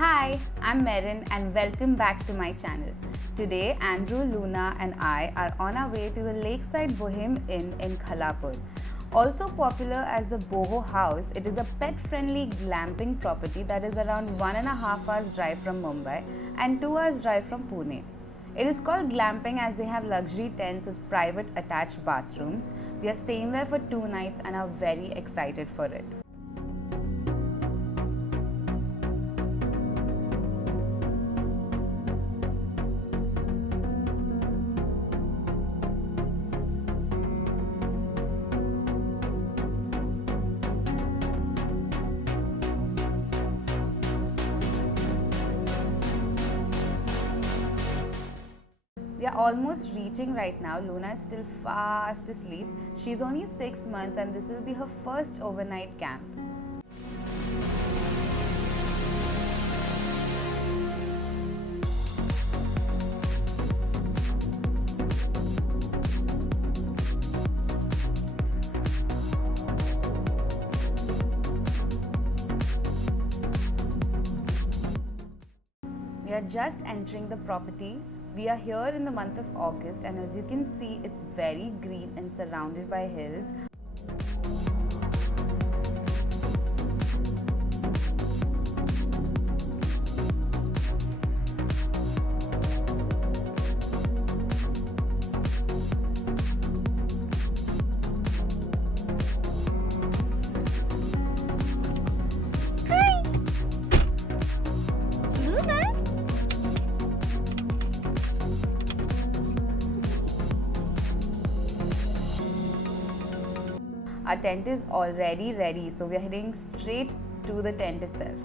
Hi, I'm Merin and welcome back to my channel. Today, Andrew, Luna and I are on our way to the Lakeside Boheme Inn in Khalapur. Also popular as the Boho House, it is a pet-friendly glamping property that is around 1.5 hours drive from Mumbai and 2 hours drive from Pune. It is called glamping as they have luxury tents with private attached bathrooms. We are staying there for 2 nights and are very excited for it. We are almost reaching right now. Luna is still fast asleep. She's only 6 months and this will be her first overnight camp. We are just entering the property. We are here in the month of August and as you can see, it's very green and surrounded by hills. Our tent is already ready, so we are heading straight to the tent itself.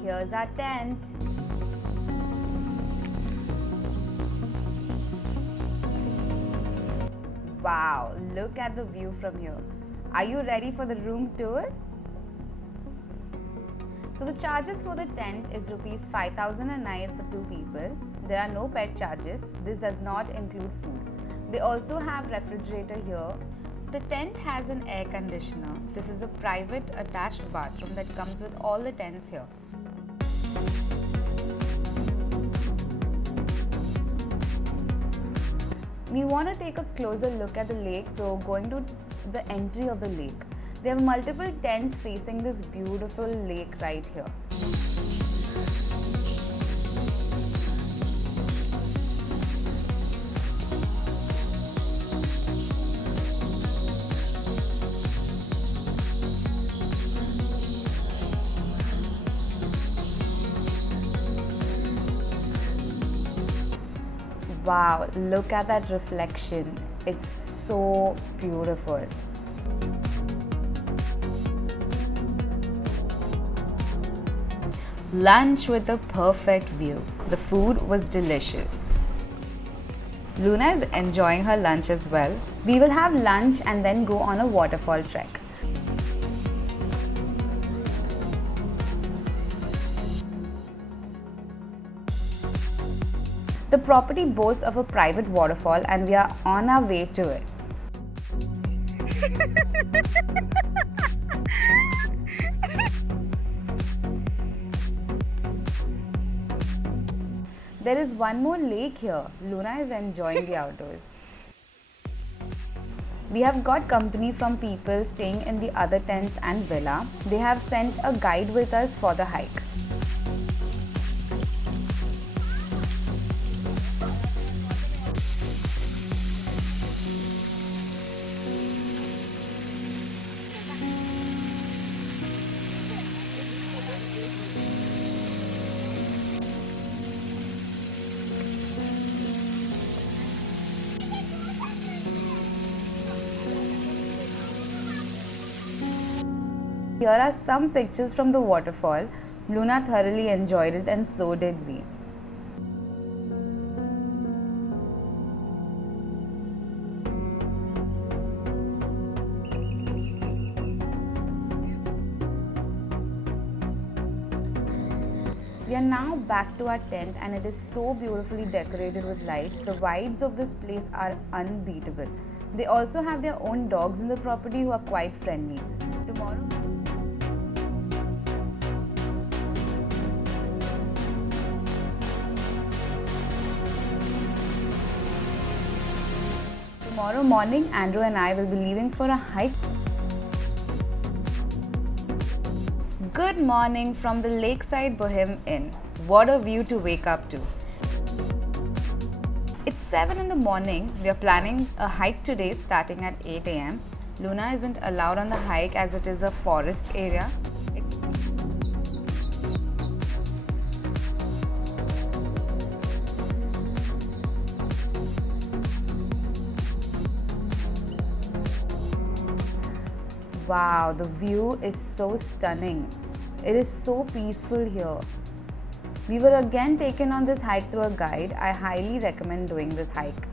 Here's our tent. Wow, look at the view from here. Are you ready for the room tour? So the charges for the tent is rupees 5,000 a night for 2 people. There are no pet charges. This does not include food. They also have refrigerator here. The tent has an air conditioner. This is a private attached bathroom that comes with all the tents here. We want to take a closer look at the lake, so going to the entry of the lake. There are multiple tents facing this beautiful lake right here. Wow, look at that reflection. It's so beautiful. Lunch with a perfect view. The food was delicious. Luna is enjoying her lunch as well. We will have lunch and then go on a waterfall trek. The property boasts of a private waterfall and we are on our way to it. There is one more lake here. Luna is enjoying the outdoors. We have got company from people staying in the other tents and villa. They have sent a guide with us for the hike. Here are some pictures from the waterfall. Luna thoroughly enjoyed it and so did we. We are now back to our tent and it is so beautifully decorated with lights. The vibes of this place are unbeatable. They also have their own dogs in the property who are quite friendly. Tomorrow morning, Andrew and I will be leaving for a hike. Good morning from the Lakeside Boheme Inn. What a view to wake up to. It's 7 in the morning. We are planning a hike today starting at 8 am. Luna isn't allowed on the hike as it is a forest area. Wow, the view is so stunning. It is so peaceful here. We were again taken on this hike through a guide. I highly recommend doing this hike.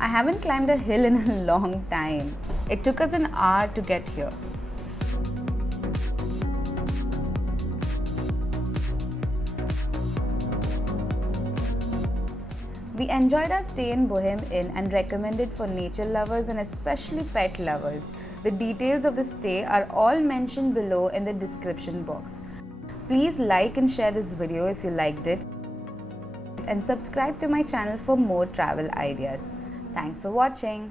I haven't climbed a hill in a long time. It took us an hour to get here. We enjoyed our stay in Boheme Inn and recommend it for nature lovers and especially pet lovers. The details of the stay are all mentioned below in the description box. Please like and share this video if you liked it and subscribe to my channel for more travel ideas. Thanks for watching.